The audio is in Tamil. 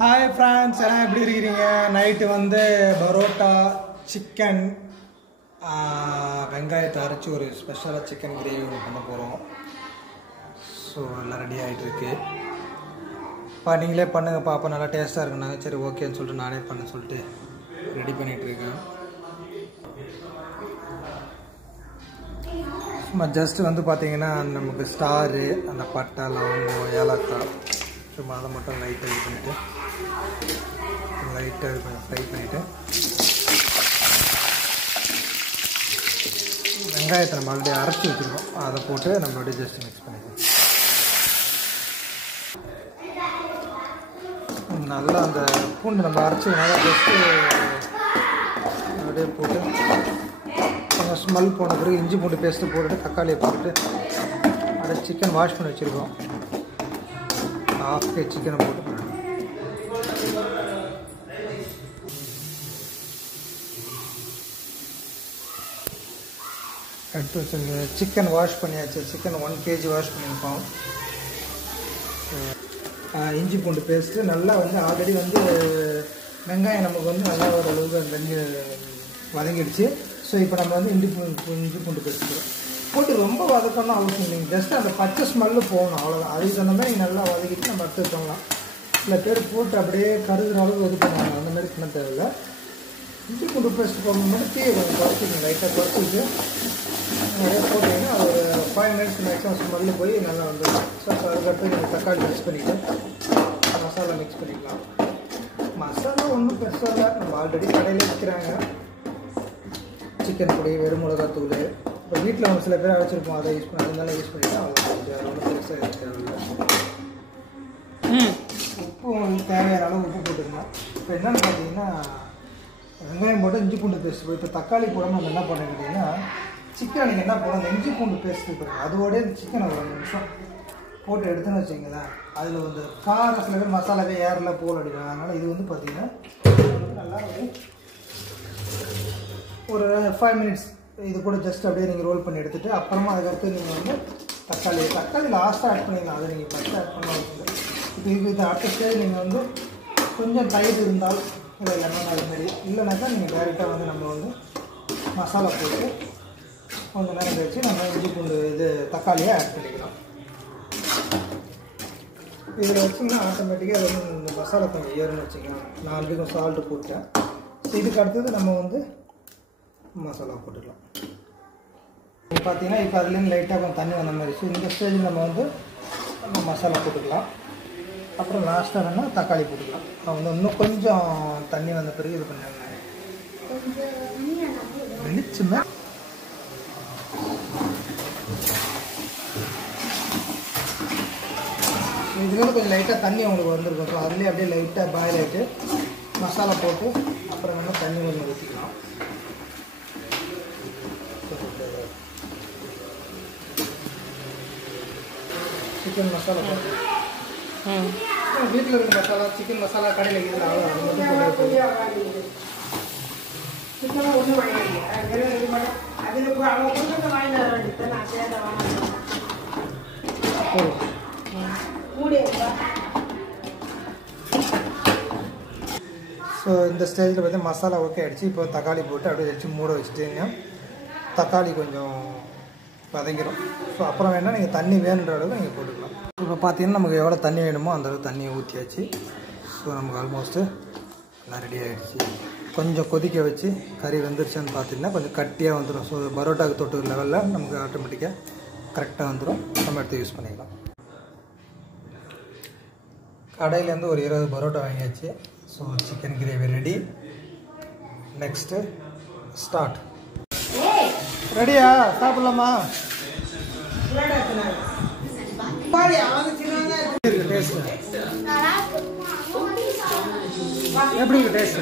Hi friends, எல்லாம் எப்படி இருக்கீங்க? நைட்டு வந்து பரோட்டா சிக்கன் வெங்காயத்தை அரைச்சி ஒரு ஸ்பெஷலாக சிக்கன் கிரேவி ஒன்று பண்ண போகிறோம். ஸோ எல்லாம் ரெடி ஆகிட்டு இருக்கு. நீங்களே பண்ணுங்க பாப்பா, நல்லா டேஸ்ட்டாக இருக்குனாங்க. சரி ஓகேன்னு சொல்லிட்டு நானே பண்ண சொல்லிட்டு ரெடி பண்ணிகிட்டு இருக்கேன். சும்மா ஜஸ்ட் வந்து பார்த்தீங்கன்னா நமக்கு ஸ்டாரு, அந்த பட்டை, லவங்கம், ஏலக்காய், சும்மா அதை மட்டும் லைட்டாக இது பண்ணிவிட்டு லைட்டாக இது கொஞ்சம் ஃப்ரை பண்ணிவிட்டு வெங்காயத்தை நம்ம ஆல்ரெடி அரைச்சி வச்சுருக்கோம், அதை போட்டு நம்மளோட ஜஸ்ட் மிக்ஸ் பண்ணிக்கலாம். நல்லா அந்த பூண்டு நம்ம அரைச்சதுனால ஜஸ்ட்டு அப்படியே போட்டு கொஞ்சம் ஸ்மெல் போன பிறகு இஞ்சி பூண்டு பேஸ்ட்டு போட்டுட்டு தக்காளியை போட்டுட்டு அப்படியே சிக்கன் வாஷ் பண்ணி வச்சுருக்கோம். ஹாஃப் கே சிக்கனை போட்டு எடுத்து வச்சுருங்க. சிக்கன் வாஷ் பண்ணியாச்சு. சிக்கன் 1 kg வாஷ் பண்ணியிருக்கோம். இஞ்சி பூண்டு பேஸ்ட்டு நல்லா வந்து ஆல்ரெடி வந்து வெங்காயம் நமக்கு வந்து நல்லா ஓரளவுக்கு வெந்து வதங்கிடுச்சு. ஸோ இப்போ நம்ம வந்து இஞ்சி பூண்டு பேஸ்ட்டு போட்டு ரொம்ப வதக்கணும் அவசியம் இல்லைங்க. ஜஸ்ட் அந்த பச்சை ஸ்மெல்லு போகணும், அவ்வளோதான். அதுக்கு தகுந்த மாதிரி நல்லா வதக்கிட்டு நம்ம எடுத்து வச்சோம்லாம். சில பேர் போட்டு அப்படியே கருதுற அளவுக்கு இது பண்ணுவாங்க, அந்த மாதிரி பண்ண தேவையில்லை. இஞ்சி பூண்டு பேஸ்ட் போகணும்னா தீயை கொஞ்சம் குறைச்சிக்கணும், லைட்டாக குறைச்சிட்டு நிறைய போட்டிங்கன்னா ஒரு 5 minutes மேக்ஸிமம் ஸ்மெல்லு போய் நல்லா வந்துடும். ஸோ அதுக்கப்புறம் நீங்கள் தக்காளி மிக்ஸ் பண்ணிவிட்டு மசாலா மிக்ஸ் பண்ணிக்கலாம். மசாலா ஒன்றும் பெருசாக இல்லை, நம்ம ஆல்ரெடி கடையில் விற்கிறாங்க. சிக்கன் பொடி, வெறும் மிளகாத்தூள், இப்போ வீட்டில் ஒரு சில பேர் அழைச்சிருப்போம், அதை யூஸ் பண்ணி அதனால யூஸ் பண்ணிவிட்டு அவ்வளோ ஒன்றும் பெருசாக எதுவும் தேவையில்லை. உப்பு தேவையான அளவு உப்பு போட்டுக்கணும். இப்போ என்னென்னு பார்த்தீங்கன்னா வெங்காயம் போட்டு இஞ்சி பூண்டு பேஸ்ட் போய் இப்போ தக்காளி போடாமல் நம்ம என்ன பண்ண கேட்டிங்கன்னா சிக்கன் நீங்கள் என்ன போடணும், அந்த இஞ்சி பூண்டு பேஸ்ட்டு போடுங்க. அதோடய சிக்கனை ஒரு 2 நிமிஷம் போட்டு எடுத்துன்னு வச்சிங்களேன், அதில் வந்து காரம் சில பேர் மசாலாவே ஏரில் போல் அடிக்கிறாங்க. அதனால் இது வந்து பார்த்தீங்கன்னா நல்லா ஒரு 5 minutes இது கூட ஜஸ்ட் அப்படியே நீங்கள் ரோல் பண்ணி எடுத்துகிட்டு அப்புறமா அதுக்கடுத்து நீங்கள் வந்து தக்காளி லாஸ்ட்டாக ஆட் பண்ணிக்கலாம். அதை நீங்கள் ஃபஸ்ட்டு ஆட் பண்ண வச்சுங்க. இப்போ இது அடுத்த ஸ்டேஜ் நீங்கள் வந்து கொஞ்சம் தயிர் இருந்தால் இல்லை லெமன் அதுமாரி, இல்லைனாக்கா நீங்கள் டைரெக்டாக வந்து நம்ம வந்து மசாலா போட்டு கொஞ்சம் நேரம் கழிச்சு நம்ம இஞ்சி பூண்டு தக்காளியை ஆட் பண்ணிக்கலாம். இதில் வச்சிங்கன்னா ஆட்டோமேட்டிக்காக அது வந்து இந்த மசாலா கொஞ்சம் ஏறுன்னு வச்சுக்கலாம். நான் ஆல்ரெடி கொஞ்சம் சால்ட்டு போட்டேன். இதுக்கு அடுத்தது நம்ம வந்து மசாலா போட்டுக்கலாம். பார்த்தீங்கன்னா இப்போ அதுலேருந்து லைட்டாக கொஞ்சம் தண்ணி வந்த மாதிரி. ஸோ இந்த ஸ்டேஜில் நம்ம வந்து மசாலா போட்டுக்கலாம். அப்புறம் லாஸ்ட்டாக வேணால் தக்காளி போட்டுக்கலாம். அவங்க இன்னும் கொஞ்சம் தண்ணி வந்த பிறகு இது பண்ணாங்க வெளிச்சுமே. இதுலேருந்து கொஞ்சம் லைட்டாக தண்ணி அவங்களுக்கு வந்துருக்கும். ஸோ அதுலேயே அப்படியே லைட்டாக பாயில் ஆகிட்டு மசாலா போட்டு அப்புறம் வேணால் தண்ணி கொஞ்சம் ஊற்றிக்கலாம். சிக்கன் மசாலா போட்டு வீட்டில் இருக்க மசாலா, சிக்கன் மசாலா கடையில் இருக்குது, அது மட்டும் ஸோ இந்த ஸ்டேஜில் பார்த்து மசாலா ஓகே ஆகிடுச்சு. இப்போ தக்காளி போட்டு அப்படியே வச்சு மூட வச்சுட்டீங்க. தக்காளி கொஞ்சம் வதங்கிடும். ஸோ அப்புறம் வேணால் நீங்கள் தண்ணி வேணுன்ற அளவுக்கு நீங்கள் போட்டுக்கலாம். இப்போ பார்த்தீங்கன்னா நமக்கு எவ்வளோ தண்ணி வேணுமோ அந்த அளவுக்கு தண்ணியை ஊற்றியாச்சு. ஸோ நமக்கு ஆல்மோஸ்ட்டு எல்லாம் ரெடி ஆகிடுச்சு. கொஞ்சம் கொதிக்க வச்சு கறி வெந்துருச்சான்னு பார்த்தீங்கன்னா கொஞ்சம் கட்டியாக வந்துடும். ஸோ பரோட்டாவுக்கு தொட்டு லெவலில் நமக்கு ஆட்டோமேட்டிக்காக கரெக்டாக வந்துடும். நம்ம எடுத்து யூஸ் பண்ணிக்கலாம். கடையிலேருந்து ஒரு 20 பரோட்டா வாங்கியாச்சு. So chicken gravy ready. Next start. ரெடியா? சாப்பிடலாமா? எப்படி டேஸ்ட்?